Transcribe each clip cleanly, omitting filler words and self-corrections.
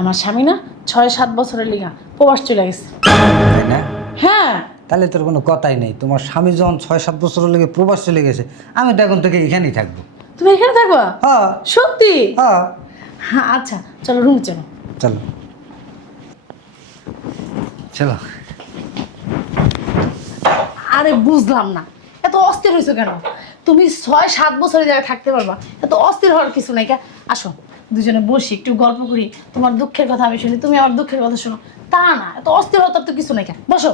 আমার স্বামী না 6-7 বছরের লিগা প্রবাস চলে গেছে। তাই না? হ্যাঁ। তাহলে তোর কোনো কথাই নেই। তোমার স্বামী যখন 6-7 বছরের লেগে প্রবাস চলে গেছে, আমি তো এখন থেকে এখানেই থাকবো। তুমি এখানে থাকবা? হ্যাঁ সত্যি? হ্যাঁ। হ্যাঁ আচ্ছা, চলো রুম চলো। চলো চলো। আরে বুঝলাম না, এত অস্থির হয়েছো কেন? তুমি 6-7 বছরের জায়গায় থাকতে পারবা, এত অস্থির হওয়ার কিছু নাই। আসো দুজনে বসি, একটু গল্প করি, তোমার দুঃখের কথা আমি শুনি, তুমি আমার দুঃখের কথা শোনো। তা না, এত অস্থির হওয়ার তো কিছু নাই। বসো।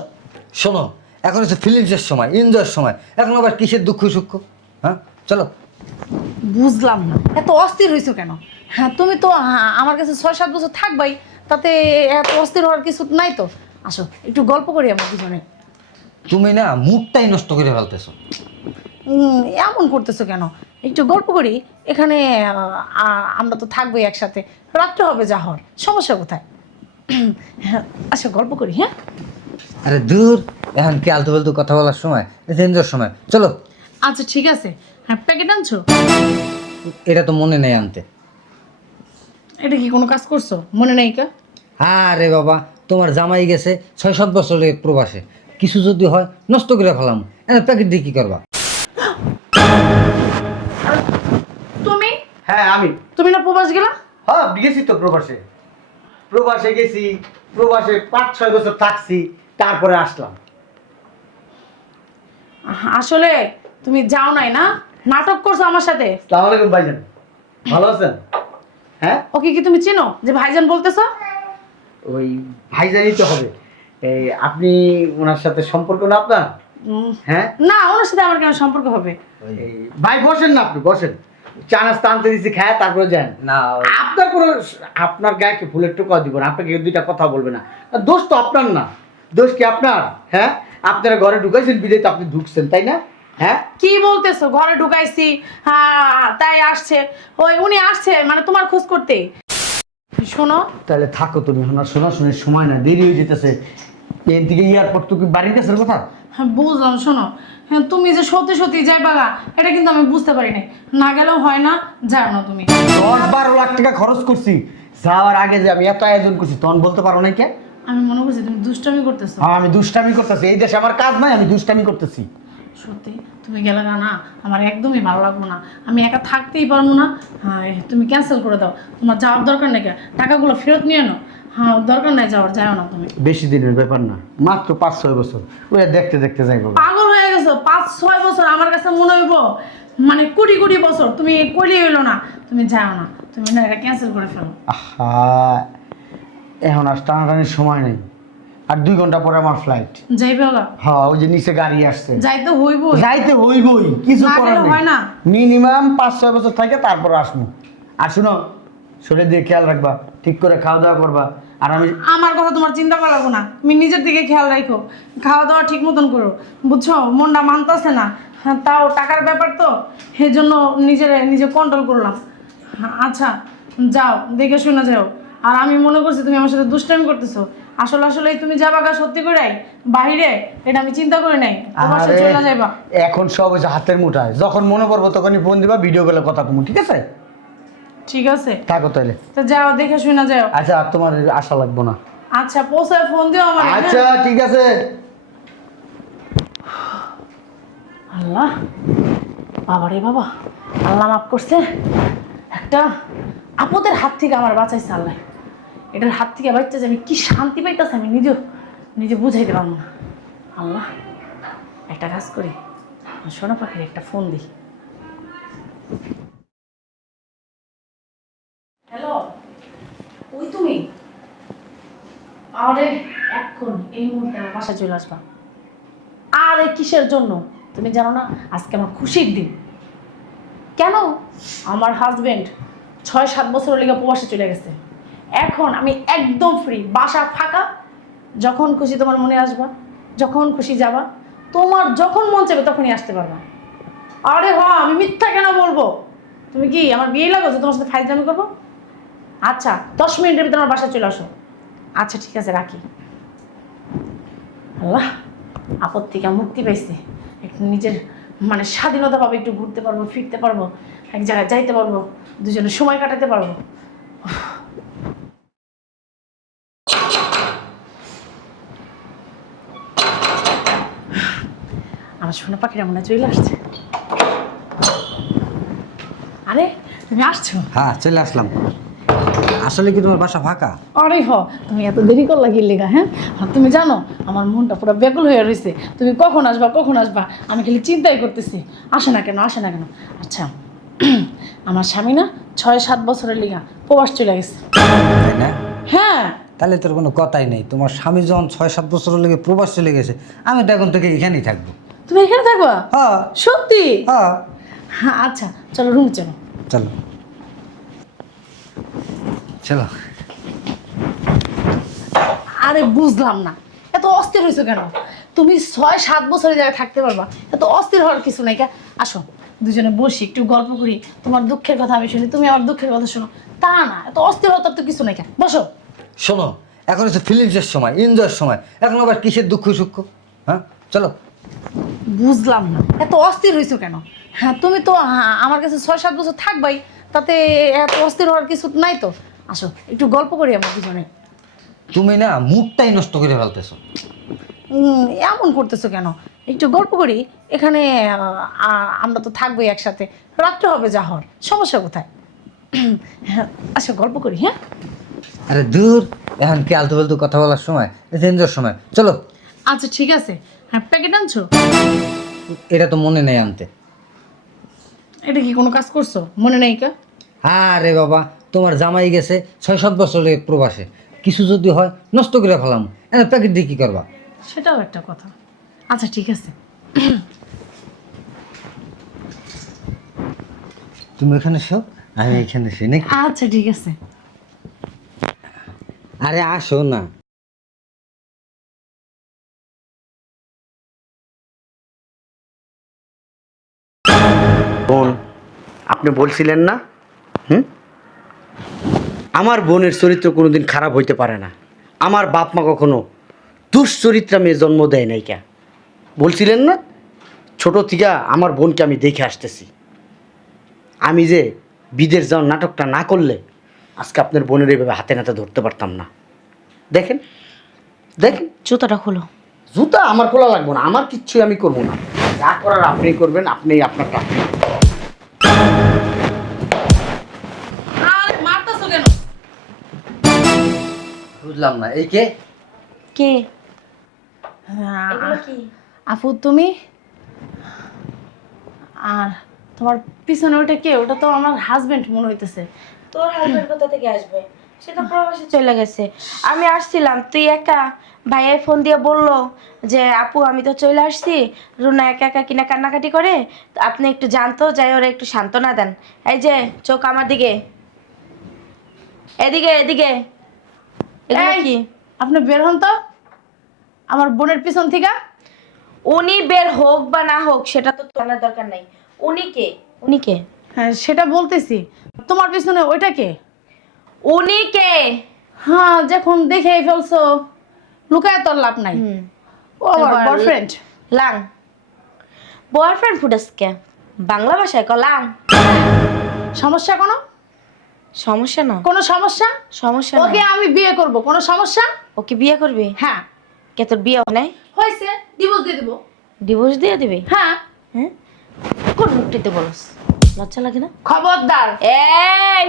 শোনো, এখন হচ্ছে ফিলিংসের সময়, এনজয়ের সময়, এখন আবার কিসের দুঃখ সুখ? হ্যাঁ চলো। বুঝলাম না, এত অস্থির হয়েছো কেন? হ্যাঁ তুমি তো আমার কাছে 6-7 বছর থাকবাই, তাতে এত অস্থির হওয়ার কিছু নাই তো। আসো একটু গল্প করি আমরা দুজনে। তুমি না মুডটাই নষ্ট করে ফেলতেছো। এমন করতেছো কেন? একটু গল্প করি এখানে। আমরা তো থাকবোই একসাথে, রাত্রে হবে যা হওয়ার, সমস্যা কোথায়? হ্যাঁ, আসো গল্প করি। হ্যাঁ আরে দূর, এখন কি আলতু ফালতু কথা বলার সময়? এনজয়ের সময়, চলো। আচ্ছা ঠিক আছে। হ্যাঁ প্যাকেট আনছো? এটা তো মনে নেই আনতে। এটা কি কোনো কাজ করছো মনে নেই কা? আরে বাবা, তোমার জামাই গেছে 6-7 বছরের প্রবাসে, কিছু যদি হয় নষ্ট করে ফেলাম, প্যাকেট দিয়ে কি করবা? তুমি হ্যাঁ আমি। তুমি না প্রবাস গেলা? হ্যাঁ গেছি তো প্রবাসে। প্রবাসে গেছি, প্রবাসে 5-6 বছর থাকছি, তারপরে আসলাম। আসলে তুমি যাও নাই না, নাটক করছো আমার সাথে। আসসালামু আলাইকুম ভাইজান, ভালো আছেন? হ্যাঁ ওকে কি তুমি চিনো যে ভাইজান বলতেছো? ওই ভাইজানই তো হবে। এই আপনি ওনার সাথে সম্পর্ক না আপনার? হ্যাঁ না, ওনার সাথে আমার কেন সম্পর্ক হবে? এই ভাই বসেন না, আপনি বসেন। চা নাস্তা আনতে দিচ্ছি, খায় তারপরে যান। না আপনার কোনো, আপনার গায়ে কি ফুলের টোকা দিব না, আপনাকে দুইটা কথা বলবে না। দোষ তো আপনার না, দোষ কি আপনার? হ্যাঁ আপনারা ঘরে ঢুকাইছেন বিদেশ, আপনি ঢুকছেন তাই না? হ্যাঁ কি বলতেছো? ঘরে ঢুকাইছি তাই আসছে। ওই উনি আসছে মানে তোমার খোঁজ করতে। শোনো, তাহলে থাকো তুমি, আমার শোনাশোনির সময় না, দেরি হয়ে যেতেছে। এর দিকে এয়ারপোর্ট তো কি বাড়িতে আসার কথা? হ্যাঁ বুঝলাম। শোনো, হ্যাঁ তুমি যে সত্যি সত্যি যাই বাগা, এটা কিন্তু আমি বুঝতে পারি নাই। না গেলেও হয় না, যাও না তুমি। 10-12 লাখ টাকা খরচ করছি যাওয়ার আগে, যে আমি এত আয়োজন করছি তখন বলতে পারো না কে? আমি মনে করছি তুমি দুষ্টামি করতেছো। হ্যাঁ আমি দুষ্টামি করতেছি, এই দেশে আমার কাজ নাই, আমি দুষ্টামি করতেছি। সত্যি তুমি গেলে না, আমার একদমই ভালো লাগলো না। আমি একা থাকতেই পারবো না। হ্যাঁ তুমি ক্যান্সেল করে দাও, তোমার যাওয়ার দরকার নেই। টাকাগুলো ফেরত নিয়ে নাও। হ্যাঁ দরকার নাই যাওয়ার, যাও না তুমি। বেশি দিনের ব্যাপার না, মাত্র 5-6 বছর, ওই দেখতে দেখতে যাইব। পাগল হয়ে গেছো? 5-6 বছর আমার কাছে মনে হইব মানে কোটি কোটি বছর। তুমি কইলেই হইলো না, তুমি যাও না। তুমি না এটা ক্যান্সেল করে ফেলো। আহা, এখন আর টানাটানির সময় নেই, আর 2 ঘন্টা পরে আমার ফ্লাইট। যাইবে ওলা? হ্যাঁ ওই যে নিচে গাড়ি আসছে, যাইতে হইব। যাইতে হইবই, কিছু না করার গেলে হয় না। নেই। মিনিমাম 5-6 বছর থাকে তারপর আসবো। আর শুনো, শরীর দিয়ে খেয়াল রাখবা, ঠিক করে খাওয়া দাওয়া করবা। আর আমি আমার কথা তোমার চিন্তা করা লাগবো না, তুমি নিজের দিকে খেয়াল রাখো, খাওয়া দাওয়া ঠিক মতন করো, বুঝছো? মনটা মানতেছে না। হ্যাঁ তাও টাকার ব্যাপার তো, সেই জন্য নিজে কন্ট্রোল করলাম। হ্যাঁ, আচ্ছা যাও, দেখে শুনে যাও। আর আমি মনে করছি তুমি আমার সাথে দুষ্টামি করতেছো, আসলে তুমি যাবা গা সত্যি করে বাইরে, এটা আমি চিন্তা করে নাই। অবশ্যই আরে, চলে যাইবা। এখন সব হচ্ছে হাতের মুঠায়, যখন মনে পড়বো তখনই ফোন দিবা, ভিডিও কলে কথা কমু, ঠিক আছে? ঠিক আছে, থাকো তাহলে। তো যাও, দেখে শুনে যাও। আচ্ছা আর তোমার আশা লাগবো না। আচ্ছা পৌঁছায় ফোন দিও আমার। আচ্ছা ঠিক আছে। আল্লাহ, বাবারে বাবা, আল্লাহ মাফ করছে। একটা আপদের হাত থেকে আমার বাঁচাইছে আল্লাহ। এটার হাত থেকে বাঁচতে যে আমি কি শান্তি পাইতেছি, আমি নিজে বুঝাইতে পারবো না। আল্লাহ, একটা কাজ করি, সোনা পাখির একটা ফোন দিই। হ্যালো, ওই তুমি? আরে এখন এই মুহূর্তে আমার বাসায় চলে আসবা। আরে কিসের জন্য তুমি জানো না? আজকে আমার খুশির দিন। কেন? আমার হাজবেন্ড 6-7 বছরের লেগে প্রবাসে চলে গেছে। এখন আমি একদম ফ্রি, বাসা ফাঁকা। যখন খুশি তোমার মনে আসবা, যখন খুশি যাবা, তোমার যখন মন চাইবে তখনই আসতে পারবা। আরে হ্যাঁ, আমি মিথ্যা কেন বলবো? তুমি কি আমার বিয়ে লাগো যে তোমার সাথে ফাইজলামি করবো? আচ্ছা 10 মিনিটের ভিতরে আমার বাসায় চলে আসো। আচ্ছা ঠিক আছে, রাখি। আল্লাহ, আপদ থেকে মুক্তি পাইছে। একটু নিজের মানে স্বাধীনতা পাবো, একটু ঘুরতে পারবো, ফিরতে পারবো, এক জায়গায় যাইতে পারবো, দুজনে সময় কাটাতে পারবো। আমার সোনা পাখিরা মনে হয় চলে আসছে। আরে তুমি আসছো? হ্যাঁ চলে আসলাম। আসলে কি তোমার বাসা ফাঁকা? আরে তুমি এত দেরি করলা কি লেগা? হ্যাঁ, আর তুমি জানো আমার মনটা পুরো ব্যাকুল হয়ে রয়েছে, তুমি কখন আসবা কখন আসবা, আমি খালি চিন্তাই করতেছি। আসে না কেন আসে না কেন? আচ্ছা আমার স্বামী না 6-7 বছরের লিগা প্রবাস চলে গেছে। তাই না? হ্যাঁ। তাহলে তোর কোনো কথাই নেই। তোমার স্বামী যখন 6-7 বছরের লেগে প্রবাস চলে গেছে, আমি তো এখন থেকে এখানেই থাকবো। তুমি এখানে থাকবা? হ্যাঁ সত্যি? হ্যাঁ। হ্যাঁ আচ্ছা চলো রুমে চলো। চলো চলো। আরে বুঝলাম না, এত অস্থির হয়েছো কেন? তুমি 6-7 বছরের জায়গায় থাকতে পারবা, এত অস্থির হওয়ার কিছু নাই। আসো দুজনে বসি একটু গল্প করি, তোমার দুঃখের কথা আমি শুনি, তুমি আমার দুঃখের কথা শোনো। তা না, এত অস্থির হওয়ার তো কিছু নাই। বসো। শোনো, এখন হচ্ছে ফিলিংসের সময়, এনজয়ের সময়, এখন আবার কিসের দুঃখ সুখ? হ্যাঁ চলো। বুঝলাম না এত অস্থির হয়েছো কেন? হ্যাঁ তুমি তো আমার কাছে 6-7 বছর থাকবাই, তাতে এত অস্থির হওয়ার কিছু নাই তো। আসো একটু গল্প করি আমরা দুজনে। তুমি না মুডটাই নষ্ট করে ফেলতেছো। এমন করতেছো কেন? একটু গল্প করি এখানে। আমরা তো থাকবোই একসাথে, রাত্রে হবে যা হওয়ার, সমস্যা কোথায়? হ্যাঁ আচ্ছা গল্প করি। হ্যাঁ আরে দূর, এখন কি আলতু ফালতু কথা বলার সময়? এনজয়ের সময়, চলো। আচ্ছা ঠিক আছে। হ্যাঁ প্যাকেট আনছো? এটা তো মনে নেই আনতে। এটা কি কোনো কাজ করছো মনে নেই কা? আরে বাবা, তোমার জামাই গেছে 6-7 বছর লেগে প্রবাসে, কিছু যদি হয় নষ্ট করে ফেলাম, প্যাকেট দিয়ে কি করবা? সেটাও একটা কথা। আচ্ছা ঠিক আছে। তুমি এখানে শো, আমি এখানে শুই নাকি? আচ্ছা ঠিক আছে। আরে আসো না। বোন, আপনি বলছিলেন না আমার বোনের চরিত্র কোনোদিন খারাপ হইতে পারে না, আমার বাপ মা কখনো দুশ্চরিত্রা মেয়ে জন্ম দেয় নাই কে? বলছিলেন না? ছোট থেকে আমার বোনকে আমি দেখে আসতেছি। আমি যে বিদেশ যাওয়ার নাটকটা না করলে আজকে আপনার বোনের এইভাবে হাতে নাতে ধরতে পারতাম না। দেখেন দেখেন, জুতাটা খোলো। জুতা আমার খোলা লাগবে না, আমার কিচ্ছুই আমি করবো না, যা করার আপনি করবেন, আপনি আপনারটা। আরে মারতাছো কেন? বুঝলাম না, এই কে? কে? কি আপু তুমি? আর তোমার পিছনে ওটা কে? ওটা তো আমার হাজবেন্ড মনে হইতেছে। তোর হাজবেন্ড কোথা থেকে আসবে? সে তো প্রবাসে চলে গেছে। আমি আসছিলাম, তুই একা। ভাইয়ের ফোন দিয়ে বললো যে আপু আমি তো চলে আসছি, রুনা একা একা কিনা কান্নাকাটি করে, তো আপনি একটু জানতো, যাই ওরা একটু সান্ত্বনা দেন। এই যে চোখ আমার দিকে, এদিকে এদিকে। এগুলো এই, কি? আপনি বের হন তো আমার বোনের পিছন থেকে। উনি বের হোক বা না হোক সেটা তো জানার দরকার নাই। উনি কে? উনি কে? হ্যাঁ সেটা বলতেছি, তোমার পিছনে ওইটা কে? উনি কে? হ্যাঁ যখন দেখেই ফেলছো লুকায় তোর লাভ নাই। ও আমার এবার বয়ফ্রেন্ড। লাং বয়ফ্রেন্ড ফুটাসকে বাংলা ভাষায় কলাং। সমস্যা কোনো? সমস্যা না, কোনো সমস্যা? সমস্যা ওকে না। আমি বিয়ে করব, কোনো সমস্যা? ওকে বিয়ে করবি? হ্যাঁ। কে তোর বিয়ে নাই? হয়েছে, ডিভোর্স দিয়ে দেবো। ডিভোর্স দিয়ে দিবি? হ্যাঁ। হ্যাঁ, কোন মুক্তিতে বলস? লজ্জা লাগে না? খবরদার এই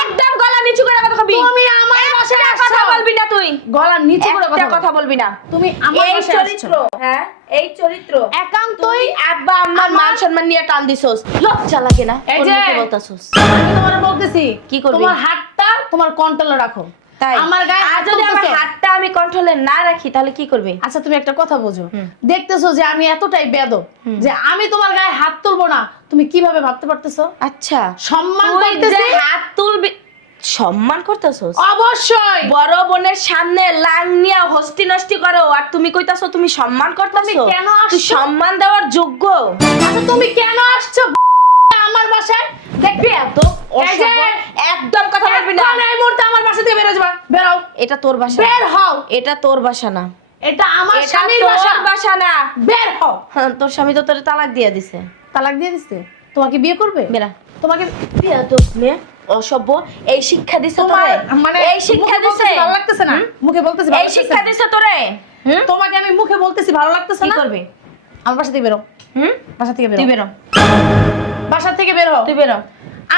একদম গলা নিচু করে কথা কবি। তুমি আমার বাসায় একটা কথা আসছো। বলবি না তুই। গলা নিচু করে একটা কথা কথা বলবি না। তুমি আমার এই বাসায় চরিত্র, আসছো। হ্যাঁ এই চরিত্র একান্তই আব্বা আম্মার আমার- মান সম্মান নিয়ে টান দিছস। লজ্জা লাগে না? এই কোন যে মুখে বলতাছস? আমি তোমার বলতেছি কি করবি? তোমার হাতটা তোমার কন্ট্রোলে রাখো। তাই আমার গায়ে আর হাত যদি আমার তুলতেছো। হাতটা আমি কন্ট্রোলে না রাখি তাহলে কি করবি? আচ্ছা তুমি একটা কথা বোঝো, দেখতেছো যে আমি এতটাই বেয়াদব যে আমি তোমার গায়ে হাত তুলবো না, তুমি কিভাবে ভাবতে পারতেছো? আচ্ছা সম্মান তুই যে করতেছি। হাত তুলবি, সম্মান করতেছস? অবশ্যই। বড় বোনের সামনে লাং নিয়া হস্তি নষ্টি করো আর তুমি কইতাছো তুমি সম্মান করতেছো? তুমি কেন আসছো? তুই সম্মান দেওয়ার যোগ্য? আচ্ছা তুমি কেন আসছো আমার বাসায়? দেখবি এত এই যে একদম কথা বলবি না। এখন এই মুহূর্তে আমার বাসা থেকে বেরো যাবা, বেরো। এটা তোর বাসা, বের হও। এটা তোর বাসা না, এটা আমার এটা স্বামীর তোর বাসা। বাসা না। বের হও। হ্যাঁ, তোর স্বামী তো তোর তালাক দিয়ে দিছে। তালাক দিয়ে দিছে? তোমাকে বিয়ে করবে? বেরা তোমাকে বিয়া তোর মেয়ে অসভ্য। এই শিক্ষা দিছে তোমার তোরে? মানে এই শিক্ষা মুখে দিছে? বলতেছি ভালো লাগতেছে না? মুখে বলতেছি ভালো এই লাগতেছে শিক্ষা না? দিছে তোরে? হুম? তোমাকে আমি মুখে বলতেছি ভালো লাগতেছে কি না? করবি? আমার বাসা থেকে বেরো। হুম বাসা থেকে তুই বেরো। বেরো বাসা থেকে বেরো। তুই বেরো।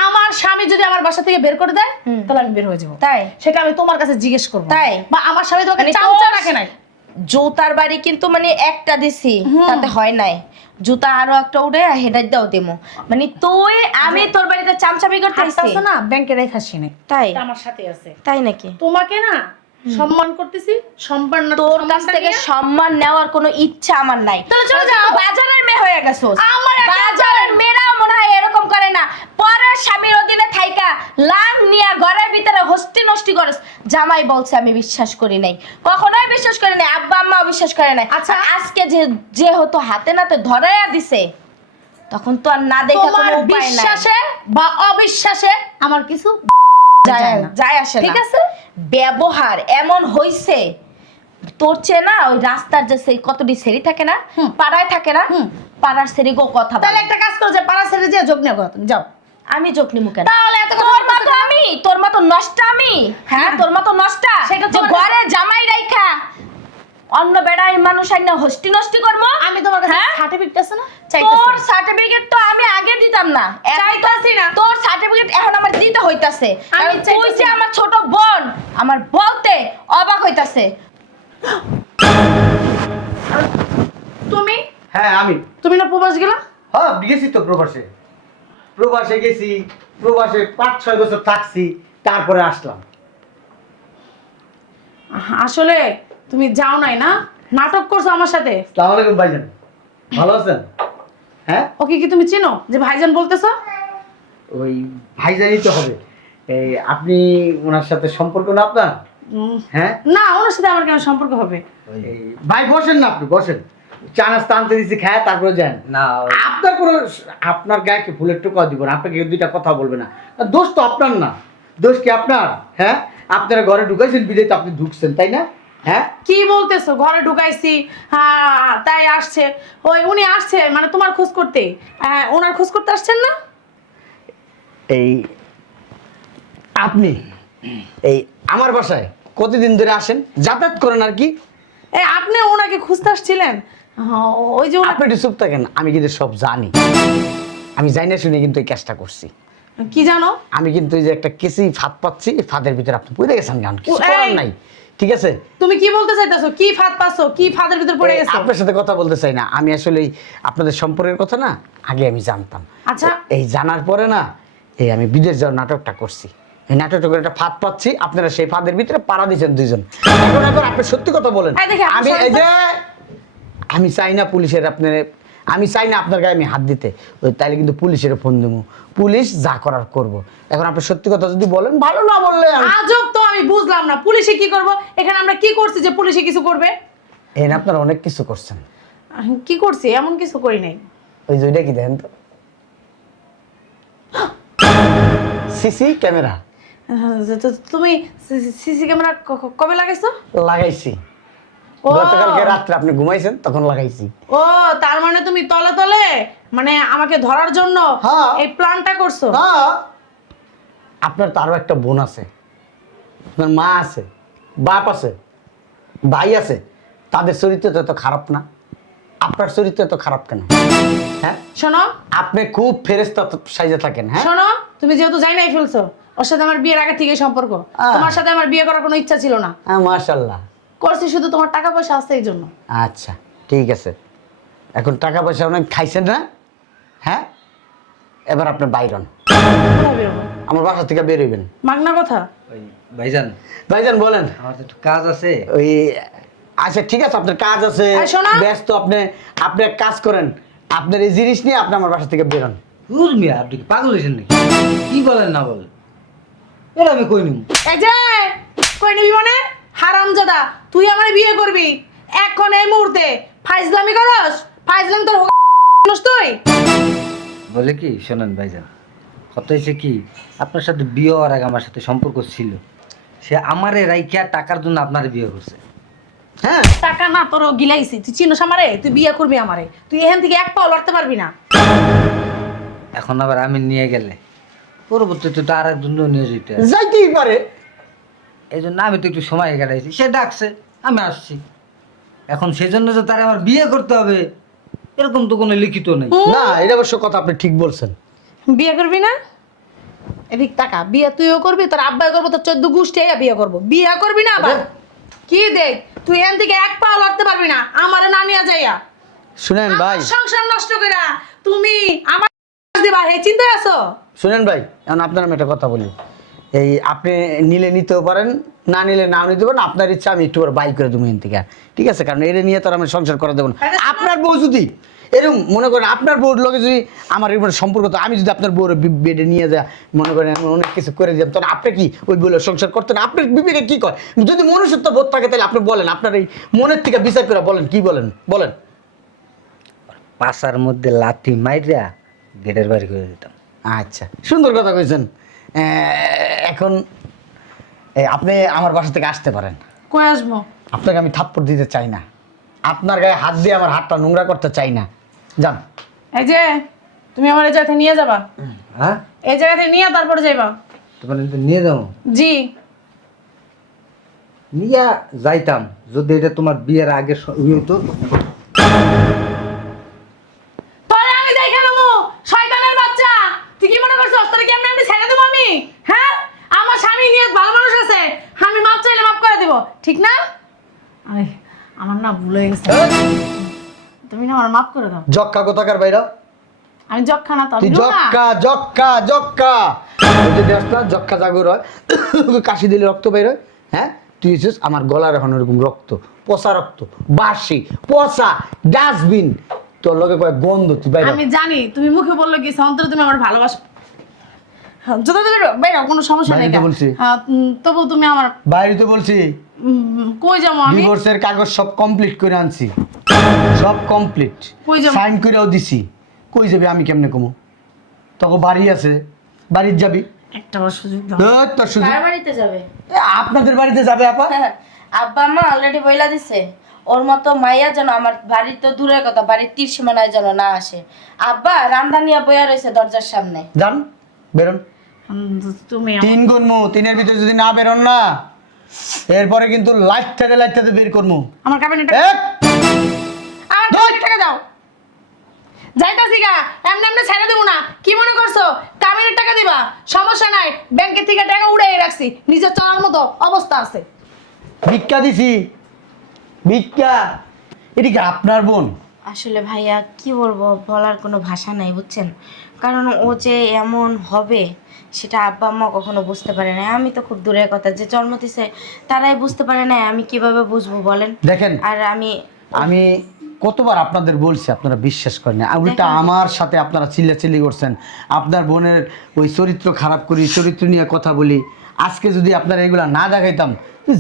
আমার স্বামী যদি আমার বাসা থেকে বের করে দেয় তাহলে আমি বের হয়ে যাবো। তাই? সেটা আমি তোমার কাছে জিজ্ঞেস করবো। তাই? বা আমার স্বামী তোমাকে মানে চামচা তোর- রাখে নাই? জুতার বাড়ি কিন্তু মানে একটা দিছি তাতে হয় নাই, জুতা আরো একটা উড়ে হেডার দাও দেমো। মানে তুই আমি তোর বাড়িতে চামচামি করতে হাতটা আসছি? আছে না ব্যাংকে রেখে আসি নাই। তাই? এটা আমার সাথে আছে। তাই নাকি? তোমাকে না সম্মান করতেছি, সম্মান না তোর কাছ থেকে সম্মান নেওয়ার কোনো ইচ্ছা আমার নাই। তাহলে চলে তুই যাও। তো বাজারের মেয়ে হয়ে গেছো। আমার একটা বাজারের মেয়েরা মনে হয় এরকম করে না, পরের স্বামীর অধীনে থাইকা লাং নিয়া ঘরের ভিতরে হস্তি নষ্টি করস। জামাই বলছে আমি বিশ্বাস করি নাই, কখনোই বিশ্বাস করি নাই, আব্বা আম্মাও বিশ্বাস করে নাই। আচ্ছা। আর আজকে যেহেতু হাতে নাতে ধরাইয়া দিছে তখন তো আর না দেখা তোমার কোনো উপায় নাই। বিশ্বাসে বা অবিশ্বাসে আমার কিছু যায় না। যায় আসে না। ঠিক আছে? ব্যবহার এমন হইছে তোর চেয়ে না ওই রাস্তার যে সেই কতটি সেরি থাকে না, পাড়ায় থাকে না, পাড়ার সেরি গো কথা বলে। তাহলে একটা কাজ করো, যে পাড়া ছেড়ে দিয়ে যোগ নিয়ে করো, তুমি যাও। আমি যোগ নিমু কেন? তাহলে এত কথা তোর বলতেছো মতো কেন? আমি, তোর মতো নষ্ট আমি, হ্যাঁ তোর মতো নষ্ট সেটা যে তোমার ঘরে জামাই রাইখা অন্য বেড়াই মানুষ আইনা হস্তি নষ্টি করবো। আমি তোমার কাছে হ্যাঁ? সার্টিফিকেট আছে না? তোর চাইতেছি। সার্টিফিকেট তো আমি আগে দিতাম না, চাইতাছি না। তোর সার্টিফিকেট এখন আমার দিতে হইতাছে। আমি কারণ তুই চাইতাছি যে না। আমার ছোট বোন, আমার বলতে অবাক হইতাছে। তুমি হ্যাঁ আমি। তুমি না প্রবাস গেলা? হ্যাঁ গেছি তো প্রবাসে। প্রবাসে গেছি, প্রবাসে 5-6 বছর থাকছি, তারপরে আসলাম। আসলে তুমি যাও নাই না, নাটক করছো আমার সাথে। আসসালামু আলাইকুম ভাইজান, ভালো আছেন? হ্যাঁ ওকে কি তুমি চিনো যে ভাইজান বলতেছো? ওই ভাইজানই তো হবে। এই আপনি ওনার সাথে সম্পর্ক না আপনার? হ্যাঁ না, ওনার সাথে আমার কেন সম্পর্ক হবে? এই ভাই বসেন না, আপনি বসেন। চা নাস্তা আনতে দিচ্ছি, খায় তারপরে যান। না আপনার কোনো, আপনার গায়ে কি ফুলের টোকা দিব না, আপনাকে দুইটা কথা বলবে না। আর দোষ তো আপনার না, দোষ কি আপনার? হ্যাঁ আপনারা ঘরে ঢুকাইছেন বিদেয় তো আপনি ঢুকছেন, তাই না? হ্যাঁ কি বলতেছো? ঘরে ঢুকাইছি, হ্যাঁ তাই আসছে। ওই উনি আসছে মানে তোমার খোঁজ করতে, ওনার খোঁজ করতে আসছেন না? এই আপনি এই আমার বাসায় কতদিন ধরে আসেন, যাতায়াত করেন আর কি? আপনি ওনাকে খুঁজতে আসছিলেন? ওই যে আপনি একটু চুপ থাকেন, আমি কিন্তু সব জানি। আমি জানি না শুনে কিন্তু এই কাজটা করছি। কি জানো? আমি কিন্তু এই যে একটা কেসি ফাঁদ পাচ্ছি, এই ফাঁদের ভিতরে আপনি পড়ে গেছেন, গান কিছু এই! করার নাই। ঠিক আছে, তুমি কি বলতে চাইতেছো? কি ফাঁদ পাচ্ছো? কি ফাঁদের ভিতর পড়ে এই গেছো? আপনার সাথে কথা বলতে চাই না। আমি আসলে আপনাদের সম্পর্কের কথা না আগে আমি জানতাম। আচ্ছা। এই জানার পরে না এই আমি বিদেশ যাওয়ার নাটকটা করছি। এই নাটকটা করে একটা ফাঁদ পাচ্ছি, আপনারা সেই ফাঁদের ভিতরে পাড়া দিয়েছেন দুইজন। এখন আপনি সত্যি কথা বলেন। এই দেখি, আপনি আমি এই সত্যি- যে আমি চাই না পুলিশের আপনার, আমি চাই না আপনার গায়ে আমি হাত দিতে। ওই তাইলে কিন্তু পুলিশের ফোন দেবো, পুলিশ যা করার করব। এখন আপনি সত্যি কথা যদি বলেন ভালো, না বললে আজব তো, আমি বুঝলাম না পুলিশে কি করব। এখানে আমরা কি করছি যে পুলিশে কিছু করবে? এই না আপনারা অনেক কিছু করছেন। কি করছি? এমন কিছু করি নাই। ওই যে ওইটা কি দেখেন তো, সিসি ক্যামেরা তুমি সিসি ক্যামেরা কবে লাগাইছো? লাগাইছি। ও। গতকালকে রাত্রে আপনি ঘুমাইছেন তখন লাগাইছি। ও, তার মানে তুমি তলে তলে মানে আমাকে ধরার জন্য হ্যাঁ। এই প্ল্যানটা করছো? আপনার তো আরো একটা বোন আছে, আপনার মা আছে, বাপ আছে, ভাই আছে। তাদের চরিত্র তো এত খারাপ না, আপনার চরিত্র এত খারাপ কেন? হ্যাঁ শোনো, আপনি খুব ফেরেস্তা সাইজে থাকেন। হ্যাঁ শোনো, তুমি যেহেতু জানি নাই ফেলছো, ওর সাথে আমার বিয়ের আগে থেকে সম্পর্ক। তোমার সাথে আমার বিয়ে করার কোনো ইচ্ছা ছিল না। হ্যাঁ মাশাল্লাহ। করছি শুধু তোমার টাকা পয়সা আছে এই জন্য। আচ্ছা ঠিক আছে, এখন টাকা পয়সা অনেক খাইছেন না? হ্যাঁ এবার আপনি বাইরন, কোথায় বেরোবো? আমার বাসা থেকে বের হইবেন। মাগনা কথা। ওই ভাইজান, ভাইজান বলেন। আমার তো একটু কাজ আছে। ওই আচ্ছা ঠিক আছে, আপনার কাজ আছে, এই শোনো। ব্যস্ত আপনি, আপনি এক কাজ করেন, আপনার এই জিনিস নিয়ে আপনি আমার বাসা থেকে বেরোন। দূর মিয়া, আপনি কি পাগল হয়েছেন নাকি? কি বলেন না বলেন, এটা আমি কই নিব? এই যে কই নিবি মানে? হারামজাদা, তুই আমার বিয়ে করবি এখন এই মুহূর্তে? ফাইজলামি করস? ফাইজলামি তোর তুই? বলে কি শোনেন ভাইজান, কথা হয়েছে কি, আপনার সাথে বিয়ে হওয়ার আগে আমার সাথে সম্পর্ক ছিল। সে আমারে রাইখা টাকার জন্য আপনার বিয়ে করছে। হ্যাঁ টাকা না তোর গিলাইছি, তুই চিনোস আমারে? তুই বিয়ে করবি আমারে? তুই এখান থেকে এক পাও লড়তে পারবি না। এখন আবার আমি নিয়ে গেলে পরবর্তীতে তো আর একজন নিয়ে যেতে হবে। যাইতেই পারে। এই জন্য আমি তো একটু সময় কাটাইছি, সে ডাকছে আমি আসছি। এখন সেই জন্য যে তার আমার বিয়ে করতে হবে এরকম তো কোনো লিখিত নেই। না এটা অবশ্য কথা আপনি ঠিক বলছেন। বিয়ে করবি না? এদিক টাকা বিয়ে তুইও করবি, তোর আব্বাই করবো, তোর 14 গোষ্ঠী বিয়ে করবো। বিয়ে করবি না আবার? কি দেখ তুই এখান থেকে এক পাও লড়তে পারবি না আমারে না নিয়ে যাইয়া। শুনেন ভাই, আমার সংসার নষ্ট কইরা তুমি আমার দিবা হে চিন্তায় আছো? শুনেন ভাই, এখন আপনার আমি একটা কথা বলি। এই আপনি নিলে নিতেও পারেন, না নিলে নাও নিতে পারেন, আপনার ইচ্ছা। আমি একটু বাই করে দেবো এখান থেকে, ঠিক আছে? কারণ এটা নিয়ে তো আর আমি সংসার করে দেবো না। আপনার বউ যদি এরকম মনে করেন, আপনার বউর লগে যদি আমার এরকম সম্পর্ক, তো আমি যদি আপনার বউর বেডে নিয়ে যা মনে করেন আমি অনেক কিছু করে দিলাম, তখন আপনি কি ওই বউর সংসার করতেন? আপনার বিবেকে কি কয়? যদি মনুষ্যত্ব বোধ থাকে তাহলে আপনি বলেন, আপনার এই মনের থেকে বিচার করে বলেন, কি বলেন বলেন। পাশার মধ্যে লাথি মাইরা গেটের বাড়ি করে দিতাম। আচ্ছা, সুন্দর কথা কইছেন। এখন আপনি আমার বাসা থেকে আসতে পারেন। কই আসবো? আপনাকে আমি থাপ্পড় দিতে চাই না, আপনার গায়ে হাত দিয়ে আমার হাতটা নোংরা করতে চাই না। যান। এই যে তুমি আমার এই জায়গা নিয়ে যাবা, হ্যাঁ, এই জায়গা থেকে নিয়ে তারপরে যাইবা। তোমার নিয়ে যাবো? জি। নিয়ে যাইতাম যদি এটা তোমার বিয়ের আগে হইতো। তোরে আমি দেখে নেবো শয়তানের বাচ্চা। তুই কি মনে করছিস তোরে কি আমি ছেড়ে দেবো আমি? হ্যাঁ, আমার স্বামী নিয়ে ভালো মানুষ আছে, আমি মাপ চাইলে মাপ করে দিব, ঠিক না? আরে আমার না ভুল হয়ে গেছে, তুমি না আমার মাপ করে দাও। জক্কা কোথাকার বাইরা? আমি যক্ষা না তো, আমি তুই রুনা। জক্কা জক্কা জক্কা যদি আসলা জক্কা জাগর হয়, কাশি দিলে রক্ত বের হয়। হ্যাঁ, তুই এসেছিস আমার গলার এখন এরকম রক্ত, পচা রক্ত, বাসি পচা ডাস্টবিন, তোর লগে কয় গন্ধ, তুই বাইরে আমি জানি তুমি মুখে বললো কি অন্তরে তুমি আমার ভালোবাসো। হ্যাঁ, যত দিলে বাইরে কোনো সমস্যা নেই। বাইরে তো বলছি। হ্যাঁ, তবু তুমি আমার বাইরে তো বলছি কই যাবো আমি? ডিভোর্সের কাগজ সব কমপ্লিট করে আনছি, সব কমপ্লিট, কই যাবো? সাইন করেও দিছি। কই যাবি? আমি কেমনে কমু? তোকে বাড়ি আছে, বাড়ির যাবি। একটা বার সুযোগ দাও। তোর শুধু কার বাড়িতে যাবে? আপনাদের বাড়িতে যাবে আপা। আব্বা আম্মা অলরেডি বইলা দিছে ওর মতো মাইয়া যেন আমার বাড়ির তো দূরের কথা, বাড়ির তীর সীমানায় যেন না আসে। আব্বা রামদানিয়া বইয়া রয়েছে দরজার সামনে। যান, বেরোন। তুমি 3 গুনমু, 3-এর ভিতরে যদি না বেরোন না, এরপরে কিন্তু লাইটটাতে বের করমু। আমার কাবিনেট এক, আমার কাবিনেট টাকা দাও। যাইতাছি গা, এমনি এমনি ছেড়ে দেবো না। কি মনে করছো কাবিনেট টাকা দিবা? সমস্যা নাই, ব্যাংকের থেকে টাকা উড়াই রাখছি, নিজের চলার মতো অবস্থা আছে। ভিক্ষা দিছি, ভিক্ষা। এটা কি আপনার বোন? আসলে ভাইয়া কি বলবো, বলার কোনো ভাষা নাই বুঝছেন। কারণ ও যে এমন হবে সেটা আব্বা আম্মা কখনো বুঝতে পারে না। আমি তো খুব দূরের কথা, যে জন্ম দিছে তারাই বুঝতে পারে না, আমি কিভাবে বুঝবো বলেন? দেখেন, আর আমি কতবার আপনাদের বলছি, আপনারা বিশ্বাস করেন না। উল্টা আমার সাথে আপনারা চিল্লাচিল্লি করছেন। আপনার বোনের ওই চরিত্র খারাপ করি, চরিত্র নিয়ে কথা বলি। আজকে যদি আপনারা এগুলা না দেখাইতাম,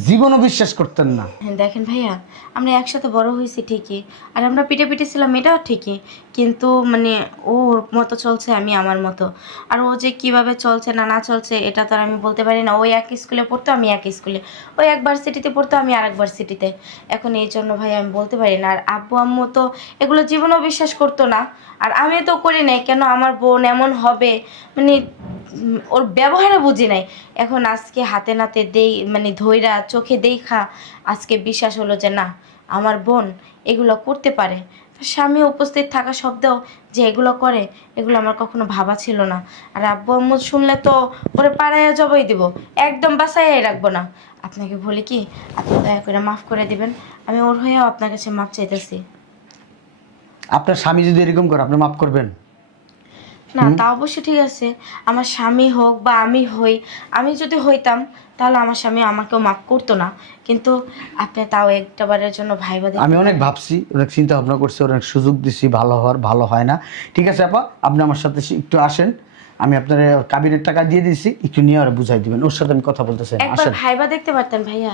জীবনও বিশ্বাস করতেন না। দেখেন ভাইয়া, আমরা একসাথে বড় হয়েছি ঠিকই, আর আমরা পিঠে পিঠে ছিলাম এটাও ঠিকই, কিন্তু মানে ও ওর মতো চলছে, আমি আমার মতো। আর ও যে কিভাবে চলছে না না চলছে এটা তো আর আমি বলতে পারি না। ওই এক স্কুলে পড়তো, আমি এক স্কুলে, ওই এক ভার্সিটিতে পড়তো, আমি আর এক ভার্সিটিতে। এখন এই জন্য ভাই আমি বলতে পারি না। আর আব্বু আম্মু তো এগুলো জীবনেও বিশ্বাস করতো না, আর আমি তো করি নাই। কেন আমার বোন এমন হবে, মানে ওর ব্যবহারে বুঝি নাই। এখন আজকে হাতে নাতে দেই, মানে ধইরা চোখে দেখা আজকে বিশ্বাস হলো যে না, আমার বোন এগুলো করতে পারে। তার স্বামী উপস্থিত থাকা সত্ত্বেও যে এগুলো করে, এগুলো আমার কখনো ভাবা ছিল না। আর আব্বু আম্মু শুনলে তো ওরে পাড়াইয়া জবাই দিব, একদম বাসাইয়াই রাখবো না। আপনাকে বলি কি, আপনি দয়া করে মাফ করে দিবেন, আমি ওর হয়েও আপনার কাছে মাফ চাইতেছি। আপনার স্বামী যদি এরকম করে, আপনি মাফ করবেন? না তা অবশ্য ঠিক আছে, আমার স্বামী হোক বা আমি হই, আমি যদি হইতাম তাহলে আমার স্বামী আমাকেও মাফ করতো না। কিন্তু আপনি তাও একটা বারের জন্য ভাইবা দেখুন। আমি অনেক ভাবছি, অনেক চিন্তা ভাবনা করছি, অনেক সুযোগ দিছি, ভালো হওয়ার, ভালো হয় না। ঠিক আছে আপা, আপনি আমার সাথে একটু আসেন। আমি আপনার কাবিনের টাকা দিয়ে দিছি, একটু নিয়ে আর বুঝাই দিবেন। ওর সাথে আমি কথা বলতে চাই না। একবার আসেন। ভাইবা দেখতে পারতেন ভাইয়া।